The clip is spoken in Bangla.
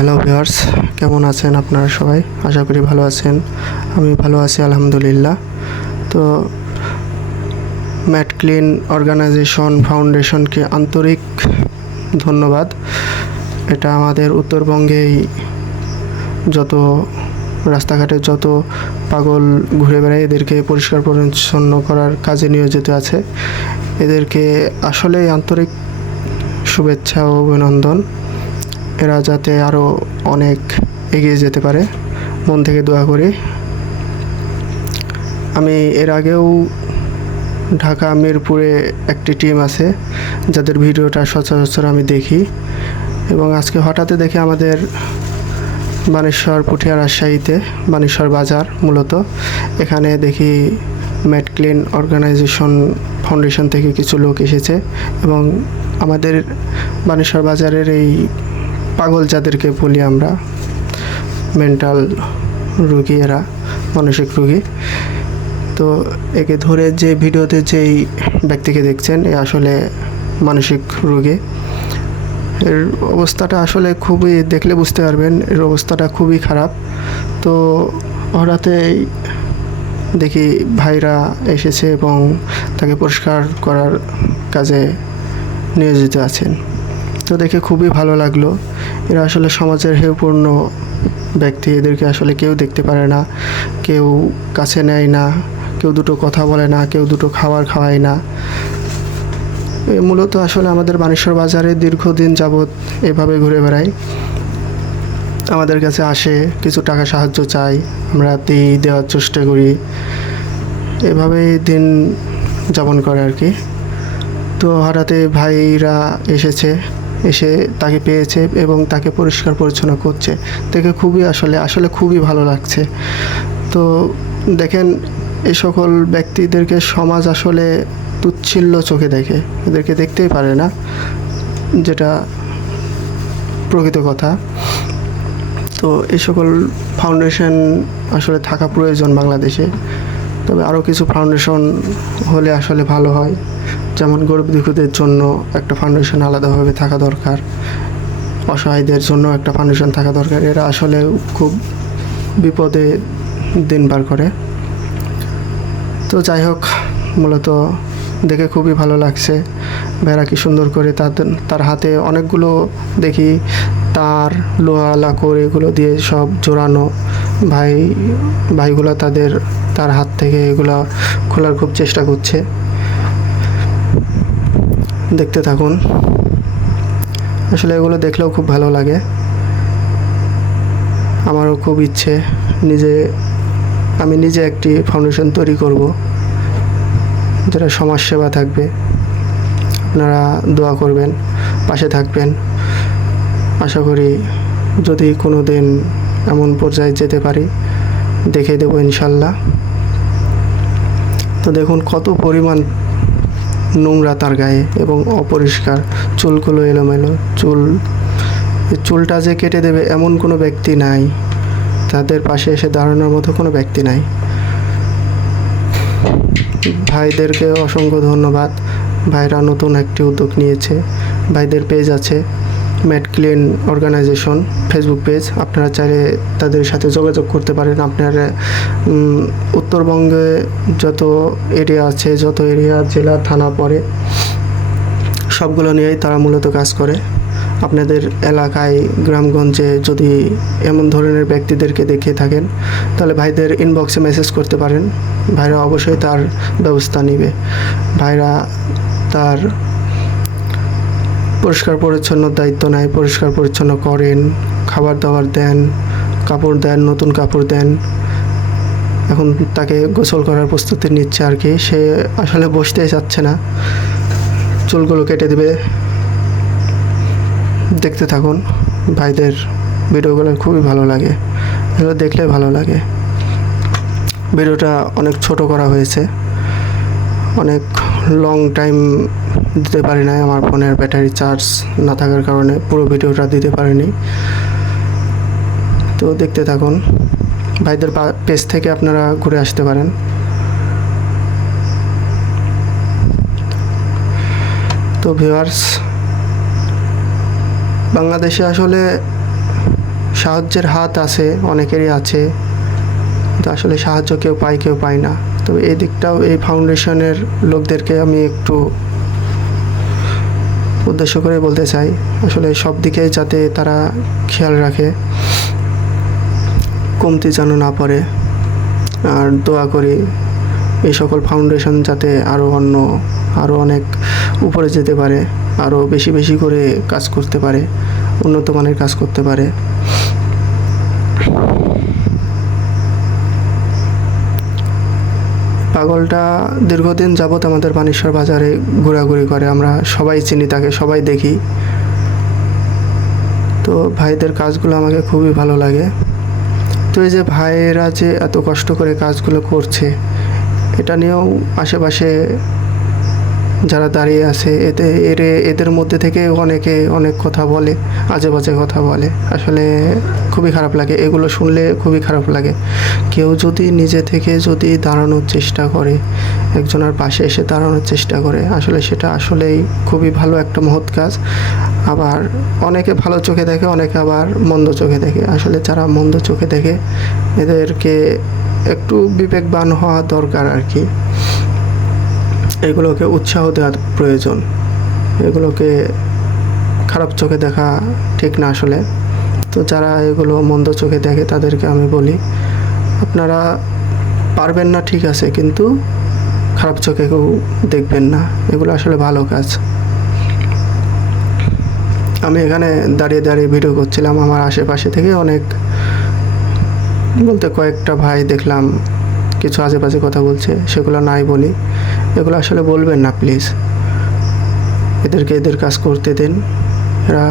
হ্যালো ভিউয়ার্স, কেমন আছেন আপনারা সবাই? আশা করি ভালো আছেন। আমি ভালো আছি আলহামদুলিল্লাহ। তো ম্যাট ক্লিন অর্গানাইজেশন ফাউন্ডেশনকে আন্তরিক ধন্যবাদ। এটা আমাদের উত্তরবঙ্গেই যত রাস্তাঘাটে যত পাগল ঘুরে বেড়ায় এদেরকে পরিষ্কার পরিচ্ছন্ন করার কাজে নিয়োজিত আছে। এদেরকে আসলেই আন্তরিক শুভেচ্ছা ও অভিনন্দন। এরা যাতে আরও অনেক এগিয়ে যেতে পারে, মন থেকে দোয়া করি। আমি এর আগেও ঢাকা মিরপুরে একটি টিম আছে যাদের ভিডিওটা সচরাচর আমি দেখি, এবং আজকে হঠাৎ দেখি আমাদের বানেশ্বর পুঠিয়া রাজশাহীতে বানেশ্বর বাজার মূলত, এখানে দেখি ম্যাট ক্লিন অর্গানাইজেশন ফাউন্ডেশন থেকে কিছু লোক এসেছে এবং আমাদের বানেশ্বর বাজারের এই পাগল যাদেরকে বলি আমরা, মেন্টাল রোগী, এরা মানসিক রোগী। তো একে ধরে যে ভিডিওতে যেই ব্যক্তিকে দেখছেন এ আসলে মানসিক রোগী। এর অবস্থাটা আসলে খুবই, দেখলে বুঝতে পারবেন এর অবস্থাটা খুবই খারাপ। তো হঠাৎই দেখি ভাইরা এসেছে এবং তাকে পরিষ্কার করার কাজে নিয়োজিত আছেন। তো দেখে খুবই ভালো লাগলো। এরা আসলে সমাজের হেয়পূর্ণ ব্যক্তি, এদেরকে আসলে কেউ দেখতে পারে না, কেউ কাছে নেয় না, কেউ দুটো কথা বলে না, কেউ দুটো খাবার খাওয়ায় না। মূলত আসলে আমাদের বানেশ্বর বাজারে দীর্ঘদিন যাবৎ এভাবে ঘুরে বেড়াই, আমাদের কাছে আসে, কিছু টাকা সাহায্য চাই, আমরা দেওয়ার চেষ্টা করি, এভাবেই দিন যাপন করে আর কি। তো হঠাৎ ভাইরা এসে তাকে পেয়েছে এবং তাকে পরিষ্কার পরিচ্ছন্ন করছে, দেখে খুবই আসলে খুবই ভালো লাগছে। তো দেখেন, এই সকল ব্যক্তিদেরকে সমাজ আসলে তুচ্ছিল্য চোখে দেখে, এদেরকে দেখতেই পারে না, যেটা প্রকৃত কথা। তো এই সকল ফাউন্ডেশন আসলে থাকা প্রয়োজন বাংলাদেশে, তবে আরও কিছু ফাউন্ডেশন হলে আসলে ভালো হয়। যেমন গরিব দুঃখীদের জন্য একটা ফাউন্ডেশন আলাদাভাবে থাকা দরকার, অসহায়দের জন্য একটা ফাউন্ডেশন থাকা দরকার। এরা আসলে খুব বিপদে দিন পার করে। তো যাই হোক, মূলত দেখে খুবই ভালো লাগছে। ভাইরা কি সুন্দর করে তার হাতে অনেকগুলো দেখি তার, লোহা, লাকড় এগুলো দিয়ে সব জোড়ানো। ভাইগুলো তার হাত থেকে এগুলো খোলার খুব চেষ্টা করছে। দেখতে থাকুন, আসলে এগুলো দেখলেও খুব ভালো লাগে। আমারও খুব ইচ্ছে আমি নিজে একটি ফাউন্ডেশন তৈরি করব যেটা সমাজসেবা থাকবে। আপনারা দোয়া করবেন, পাশে থাকবেন। আশা করি যদি কোনো দিন এমন পর্যায়ে যেতে পারি, দেখে দেবো ইনশাল্লাহ। তো দেখুন কত পরিমাণ নোংরা তার গায়ে এবং অপরিষ্কার, চুলগুলো এলোমেলো। চুলটা যে কেটে দেবে এমন কোনো ব্যক্তি নাই, তাদের পাশে এসে দাঁড়ানোর মতো কোনো ব্যক্তি নাই। ভাইদেরকে অসংখ্য ধন্যবাদ। ভাইরা নতুন একটি উদ্যোগ নিয়েছে। ভাইদের পেজ আছে, mat clean organization Facebook page, আপনারা চাইলে তাদের সাথে যোগাযোগ করতে পারেন। আপনার উত্তরবঙ্গে যত এরিয়া আছে, যত এরিয়া, জেলা, থানা পড়ে, সবগুলো নিয়েই তারা মূলত কাজ করে। আপনাদের এলাকায়, গ্রামগঞ্জে যদি এমন ধরনের ব্যক্তিদেরকে দেখে থাকেন, তাহলে ভাইদের ইনবক্সে মেসেজ করতে পারেন। ভাইরা অবশ্যই তার ব্যবস্থা নেবে। ভাইরা তার পরিষ্কার পরিচ্ছন্ন দায়িত্ব নেয়, পরিষ্কার পরিচ্ছন্ন করেন, খাবার দাবার দেন, কাপড় দেন, নতুন কাপড় দেন। এখন তাকে গোসল করার প্রস্তুতি নিচ্ছে আর কি। সে আসলে বসতেই চাচ্ছে না, চুলগুলো কেটে দেবে। দেখতে থাকুন, ভাইদের ভিডিওগুলো খুবই ভালো লাগে, এগুলো দেখলে ভালো লাগে। ভিডিওটা অনেক ছোট করা হয়েছে, অনেক লং টাইম দিতে পারি নাই, আমার ফোনের ব্যাটারি চার্জ না থাকার কারণে পুরো ভিডিওটা দিতে পারিনি। তো দেখতে থাকুন, ভাইদের পেজ থেকে আপনারা ঘুরে আসতে পারেন। তো ভিউয়ার্স, বাংলাদেশে আসলে সাহায্যের হাত আছে, অনেকেরই আছে, কিন্তু আসলে সাহায্য কেউ পায় না। তবে এই দিকটাও এই ফাউন্ডেশনের লোকদেরকে আমি একটু উদ্দেশ্য করে বলতে চাই, আসলে সব দিকেই যাতে তারা খেয়াল রাখে, কমতি যেন না পড়ে। আর দোয়া করি এই সকল ফাউন্ডেশন যাতে আরও অনেক উপরে যেতে পারে, আরও বেশি বেশি করে কাজ করতে পারে, উন্নত মানের কাজ করতে পারে। পাগলটা দীর্ঘদিন যাবৎ আমাদের বানেশ্বর বাজারে ঘোরাঘুরি করে, আমরা সবাই চিনি তাকে, সবাই দেখি। তো ভাইদের কাজগুলো আমাকে খুবই ভালো লাগে। তো এই যে ভাইয়েরা যে এত কষ্ট করে কাজগুলো করছে, এটা নিয়েও আশেপাশে যারা দাঁড়িয়ে আছে এদের মধ্যে থেকে অনেকে অনেক কথা বলে, আজে বাজে কথা বলে। আসলে খুবই খারাপ লাগে, এগুলো শুনলে খুবই খারাপ লাগে। কেউ যদি নিজে থেকে যদি দাঁড়ানোর চেষ্টা করে, একজনের পাশে এসে দাঁড়ানোর চেষ্টা করে, আসলে সেটা আসলেই খুবই ভালো একটা মহৎ কাজ। আবার অনেকে ভালো চোখে দেখে, অনেকে আবার মন্দ চোখে দেখে। আসলে যারা মন্দ চোখে দেখে এদেরকে একটু বিবেকবান হওয়া দরকার আর কি। এগুলোকে উৎসাহ দেওয়ার প্রয়োজন, এগুলোকে খারাপ চোখে দেখা ঠিক না আসলে। তো যারা এগুলো মন্দ চোখে দেখে তাদেরকে আমি বলি, আপনারা পারবেন না ঠিক আছে, কিন্তু খারাপ চোখে কেউ দেখবেন না, এগুলো আসলে ভালো কাজ। আমি এখানে দাঁড়িয়ে দাঁড়িয়ে ভিডিও করছিলাম, আমার আশেপাশে থেকে অনেক বলতে কয়েকটা ভাই দেখলাম কিছু আজে বাজে কথা বলছে, সেগুলো নাই বলি, এগুলো আসলে বলবেন না প্লিজ, এদেরকে এদের কাজ করতে দিন। এরা